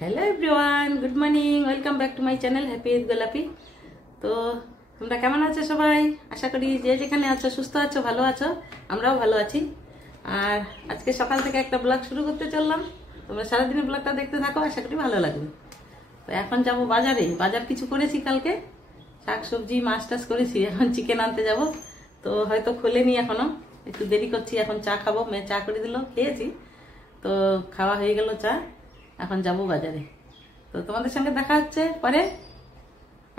Hello everyone, good morning, welcome back to my channel happy with গোলাপি। তো তোমরা কেমন আছো সবাই? আশা করি যে যেখানে আছো সুস্থ আছো, ভালো আছো। আমরাও ভালো আছি। আর আজকে সকাল থেকে একটা ব্লগ শুরু করতে চললাম। তোমরা সারাদিনের ব্লগটা দেখতে থাকো, আশা করি ভালো লাগবে। তো এখন যাবো বাজারে। বাজার কিছু করেছি কালকে, শাক সবজি মাছ টাছ করেছি। এখন চিকেন আনতে যাব। তো হয়তো খোলেনি এখনো, একটু দেরি করছি। এখন চা খাবো, মেয়ে চা করে দিল, খেয়েছি। তো খাওয়া হয়ে গেল চা, এখন যাব বাজারে। তো তোমাদের সঙ্গে দেখা হচ্ছে পরে।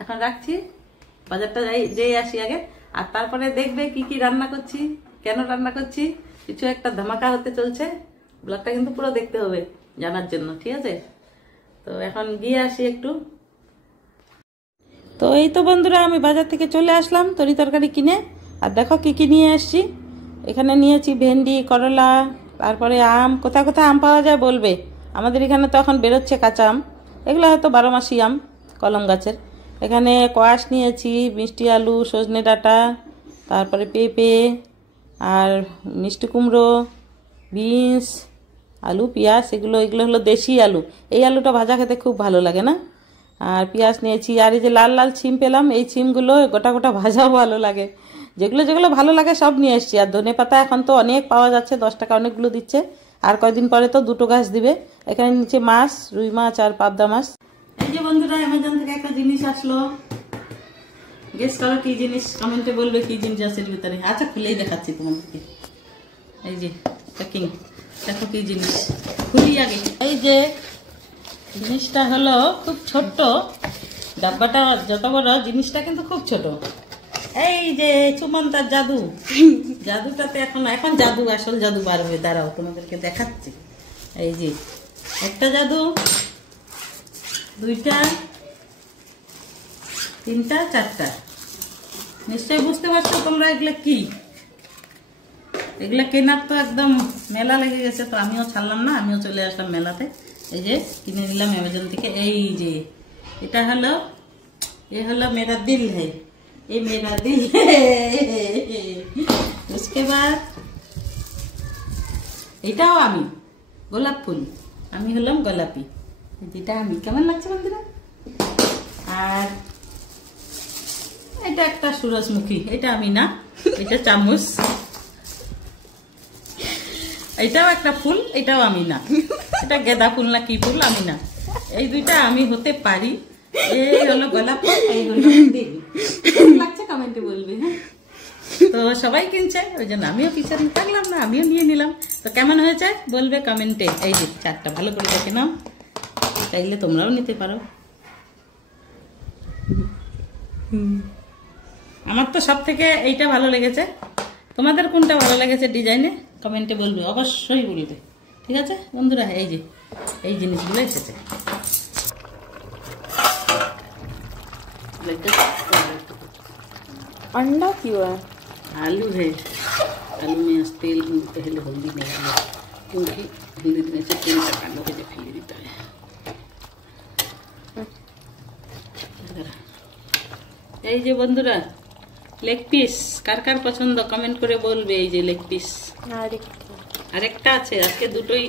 এখন রাখছি, বাজারটা যেয়ে আসি আগে। আর তারপরে দেখবে কি কি রান্না করছি, কেন রান্না করছি, কিছু একটা ধামাকা হতে চলছে। ব্লগটা কিন্তু পুরো দেখতে হবে জানার জন্য, ঠিক আছে? তো এখন গিয়ে আসি একটু। তো এই তো বন্ধুরা, আমি বাজার থেকে চলে আসলাম তরি তরকারি কিনে। আর দেখো কি কি নিয়ে আসছি। এখানে নিয়েছি ভেন্ডি, করলা, তারপরে আম। কোথায় কোথায় আম পাওয়া যায় বলবে। আমাদের এখানে তো এখন বেরোচ্ছে কাঁচা আম, এগুলো হয়তো 12 মাসি আম, কলম গাছের। এখানে কোয়াশ নিয়েছি, মিষ্টি আলু, সজনে ডাঁটা, তারপরে পেঁপে আর মিষ্টি কুমড়ো, বিনস, আলু, পেঁয়াজ। এগুলো হলো দেশি আলু। এই আলুটা ভাজা খেতে খুব ভালো লাগে না? আর পেঁয়াজ নিয়েছি। আর এই যে লাল লাল ছিম পেলাম, এই ছিমগুলো গোটা গোটা ভাজাও ভালো লাগে। যেগুলো যেগুলো ভালো লাগে সব নিয়ে এসছি। আর ধনে পাতা এখন তো অনেক পাওয়া যাচ্ছে, 10 টাকা অনেকগুলো দিচ্ছে। আর কয়দিন পরে তো 2টো গাছ দিবে। এখানে নিচে মাছ, রুই মাছ আর পাবদা মাছ। এই যে বন্ধুরা, অ্যামাজন থেকে একটা জিনিস আসলো। গেস করো কি জিনিস, কমেন্টে বলবে কি জিনিস আছে এর ভিতরে। আচ্ছা, খুলেই দেখাচ্ছি তোমাদেরকে। এই যে প্যাকিং, দেখো কি জিনিস। খুলি আগে। এই যে জিনিসটা হলো খুব ছোট্ট, ডাব্বাটা যত বড়, জিনিসটা কিন্তু খুব ছোট। এই যে সুমন্তার জাদু, জাদুটাতে এখন জাদু, আসল জাদু বার হবে। দাঁড়াও, তোমাদেরকে দেখাচ্ছি। এই যে একটা জাদু, 2টা, 3টা, 4টা। নিশ্চয়ই বুঝতে পারছো তোমরা এগুলো কি। এগুলো কেনার তো একদম মেলা লেগে গেছে। তো আমিও ছাড়লাম না, আমিও চলে আসলাম মেলাতে। এই যে কিনে নিলাম অ্যামাজন থেকে। এই যে এটা হলো, এ হলো মেরা দিল है, ये मेरा दिल है। उसके बाद এটাও আমি, গোলাপ ফুল। আমি হলাম গোলাপি। যেটা আমি, কেমন লাগছে বন্ধুরা? আর এটা একটা সূরজমুখী, এটা আমি না, এটা চামচ। এটাও একটা ফুল, এটাও আমি না। এটা গেঁদা ফুল না কি ফুল, আমি না। এই 2টা আমি হতে পারি। এই হলো গোলাপ ফুল, এই হলো দিল। লাগছে কমেন্টে বলবে। হ্যাঁ, তো সবাই কিনছে, ওই জন্য আমিও পিছনে থাকলাম না, আমিও নিয়ে নিলাম। তো কেমন হয়েছে বলবে কমেন্টে। এই যে 4টা ভালো করে দেখে নাও, চাইলে তোমরাও নিতে পারো। আমার তো সব থেকে এইটা ভালো লেগেছে। তোমাদের কোনটা ভালো লেগেছে ডিজাইনে কমেন্টে বলবে, অবশ্যই বলবে। ঠিক আছে বন্ধুরা, এই যে এই জিনিসগুলো এসেছে। अंडा क्यों है? आलू है। आलू में तेल, पहले हल्दी नहीं डालो, क्योंकि हल्दी देने से तेल का कांडो के फैल देता है। এই যে বন্ধুরা, লেগ পিস কার কার পছন্দ কমেন্ট করে বলবে। এই যে লেগ পিস। আরেকটা আছে, আজকে দুটোই।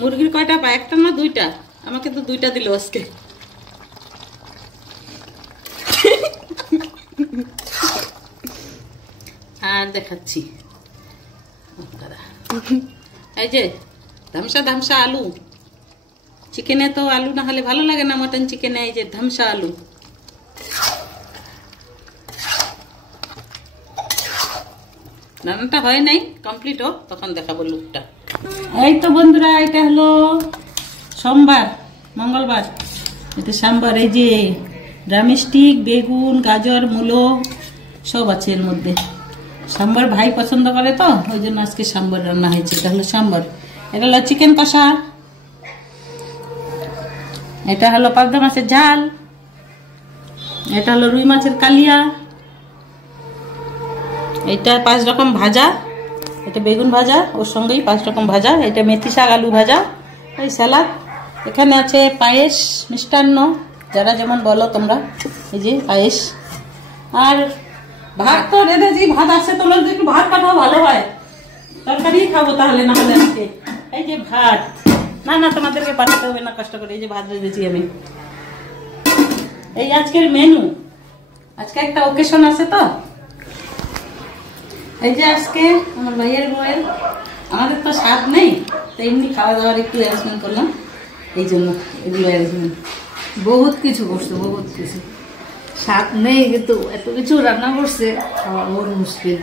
মুরগির কয়টা পা? একটা না 2টা? আমাকে তো 2টা দিল আজকে। আর দেখাচ্ছি, এই যে ধামসা ধামসা আলু। চিকেনে তো আলু না হলে ভালো লাগে না, মটন চিকেনে। এই যে ধামসা আলু। রান্নাটা হয় নাই, কমপ্লিট হোক, তখন দেখাবো লুকটা। এই তো বন্ধুরা, এটা হলো সোমবার, মঙ্গলবার। এটা সাম্বার। এই যে ড্রামস্টিক, বেগুন, গাজর, মূলো সব আছে এর মধ্যে। সাম্বার ভাই পছন্দ করে, তো ওই জন্য আজকে সাম্বার রান্না হয়েছে। এটা হলো সাম্বার। এটা হলো চিকেন কষা। এটা হলো পাবদা মাছের ঝাল। এটা হলো রুই মাছের কালিয়া। এটা 5 রকম ভাজা। এটা বেগুন ভাজা, ওর সঙ্গেই 5 রকম ভাজা। এটা মেথি শাক আলু ভাজা, এই স্যালাড। এখানে আছে পায়েস, মিষ্টান্ন, যারা যেমন বলো তোমরা। এই যে পায়েস। আর ভাত তো রেঁধেছি, ভাত আসছে। তোমরা যদি একটু ভাত পাঠাও ভালো হয়, তরকারি খাবো তাহলে, না হলে আজকে। এই যে ভাত, না না, তোমাদেরকে পাঠাতে হবে না কষ্ট করে। এই যে ভাত রেঁধেছি আমি। এই আজকের মেনু, আজকে একটা ওকেশন আছে তো, এই যে আজকে আমার ভাইয়ের বউয়ের, আমাদের তো স্বাদ নেই, তো এমনি খাওয়া দাওয়ার একটু অ্যারেঞ্জমেন্ট করলাম, এই জন্য এগুলো অ্যারেঞ্জমেন্ট। বহুত কিছু করছে, বহুত কিছু। স্বাদ নেই কিন্তু এত কিছু রান্না করছে, খাওয়া বহুত মুশকিল।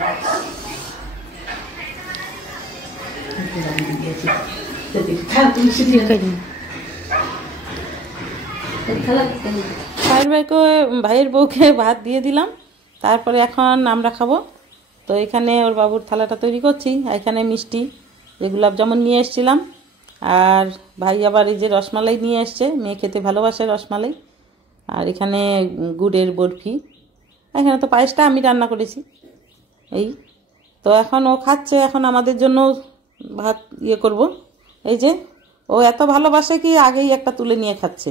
ভাইয়ের বউকে ভাত দিয়ে দিলাম, তারপরে এখন আমরা খাবো। তো এখানে ওর বাবুর থালাটা তৈরি করছি। এখানে মিষ্টি, যে গোলাপ জামুন নিয়ে এসেছিলাম, আর ভাই আবার এই যে রসমালাই নিয়ে এসছে, মেয়ে খেতে ভালোবাসে রসমালাই। আর এখানে গুড়ের বরফি। এখানে তো পায়েসটা আমি রান্না করেছি। এই তো এখন ও খাচ্ছে, এখন আমাদের জন্য ভাত ইয়ে করব। এই যে ও এত ভালোবাসে কি আগেই একটা তুলে নিয়ে খাচ্ছে।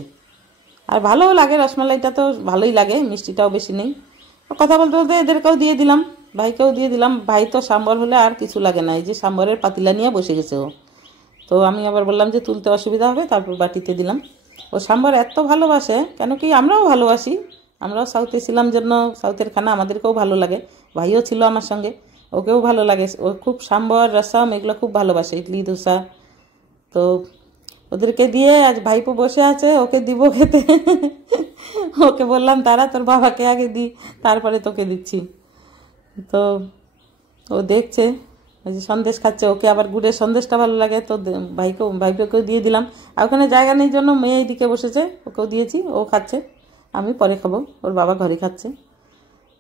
আর ভালোও লাগে, রসমালাইটা তো ভালোই লাগে, মিষ্টিটাও বেশি নেই। কথা বলতে বলতে এদেরকেও দিয়ে দিলাম, ভাইকেও দিয়ে দিলাম। ভাই তো সাম্বর হলে আর কিছু লাগে না, এই যে সাম্বরের পাতিলা নিয়ে বসে গেছে ও। তো আমি আবার বললাম যে তুলতে অসুবিধা হবে, তারপর বাটিতে দিলাম। ও সাম্বর এত ভালোবাসে, কেন কি আমরাও ভালোবাসি, আমরাও সাউথে ছিলাম জন্য সাউথের খানা আমাদেরকেও ভালো লাগে। ভাইও ছিল আমার সঙ্গে, ওকেও ভালো লাগে। ও খুব সাম্বর, রসম এগুলো খুব ভালোবাসে, ইডলি ধোসা। তো ওদেরকে দিয়ে আজ ভাইপো বসে আছে, ওকে দিব খেতে। ওকে বললাম তারা তোর বাবাকে আগে দি, তারপরে তোকে দিচ্ছি। তো ও দেখছে, ওই যে সন্দেশ খাচ্ছে, ওকে আবার গুড়ের সন্দেশটা ভালো লাগে, তো ভাইপোকেও দিয়ে দিলাম। আর ওখানে জায়গা নেই জন্য মেয়ে এইদিকে বসেছে, ওকেও দিয়েছি, ও খাচ্ছে। আমি পরে খাবো, ওর বাবা ঘরে খাচ্ছে।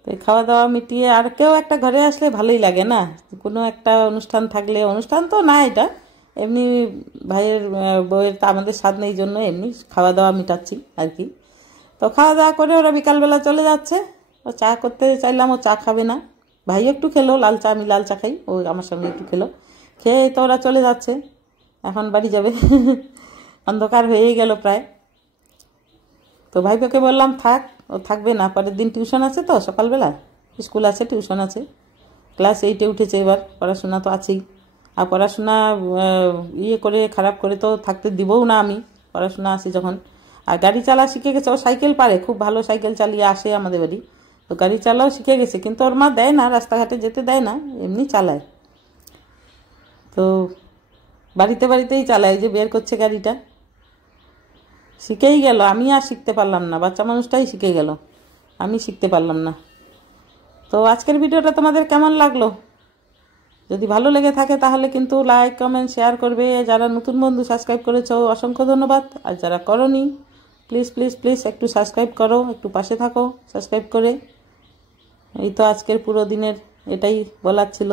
তো খাওয়া দাওয়া মিটিয়ে আর কেউ একটা ঘরে আসলে ভালোই লাগে না, কোনো একটা অনুষ্ঠান থাকলে। অনুষ্ঠান তো না এটা, এমনি ভাইয়ের বউয়ের তো আমাদের স্বাদ নেই জন্য এমনি খাওয়া দাওয়া মিটাচ্ছি আর কি। তো খাওয়া দাওয়া করে ওরা বিকালবেলা চলে যাচ্ছে। ও চা করতে চাইলাম, ও চা খাবে না। ভাই একটু খেলো লাল চা, আমি লাল চা খাই, ও আমার সঙ্গে একটু খেলো। খেয়ে তো ওরা চলে যাচ্ছে, এখন বাড়ি যাবে। অন্ধকার হয়েই গেল প্রায়। তো ভাইপোকে বললাম থাক, ও থাকবে না, পরের দিন টিউশন আছে তো, সকালবেলা স্কুল আছে, টিউশন আছে। ক্লাস 8-এ উঠেছে এবার, পড়াশোনা তো আছেই। আর পড়াশোনা ইয়ে করে খারাপ করে তো থাকতে দিবও না আমি, পড়াশোনা আছে যখন। আর গাড়ি চালা শিখে গেছে, ও সাইকেল পারে, খুব ভালো সাইকেল চালিয়ে আসে আমাদের বাড়ি। তো গাড়ি চালাও শিখে গেছে, কিন্তু ওর মা দেয় না, রাস্তাঘাটে যেতে দেয় না, এমনি চালায়। তো বাড়িতে বাড়িতেই চালায়, যে বের করছে গাড়িটা, শিখেই গেল। আমি আর শিখতে পারলাম না, বাচ্চা মানুষটাই শিখে গেল, আমি শিখতে পারলাম না। তো আজকের ভিডিওটা তোমাদের কেমন লাগলো? যদি ভালো লেগে থাকে তাহলে কিন্তু লাইক, কমেন্ট, শেয়ার করবে। যারা নতুন বন্ধু সাবস্ক্রাইব করেছো অসংখ্য ধন্যবাদ। আর যারা করোনি প্লিজ প্লিজ প্লিজ একটু সাবস্ক্রাইব করো, একটু পাশে থাকো সাবস্ক্রাইব করে। এই তো আজকের পুরো দিনের এটাই বলার ছিল।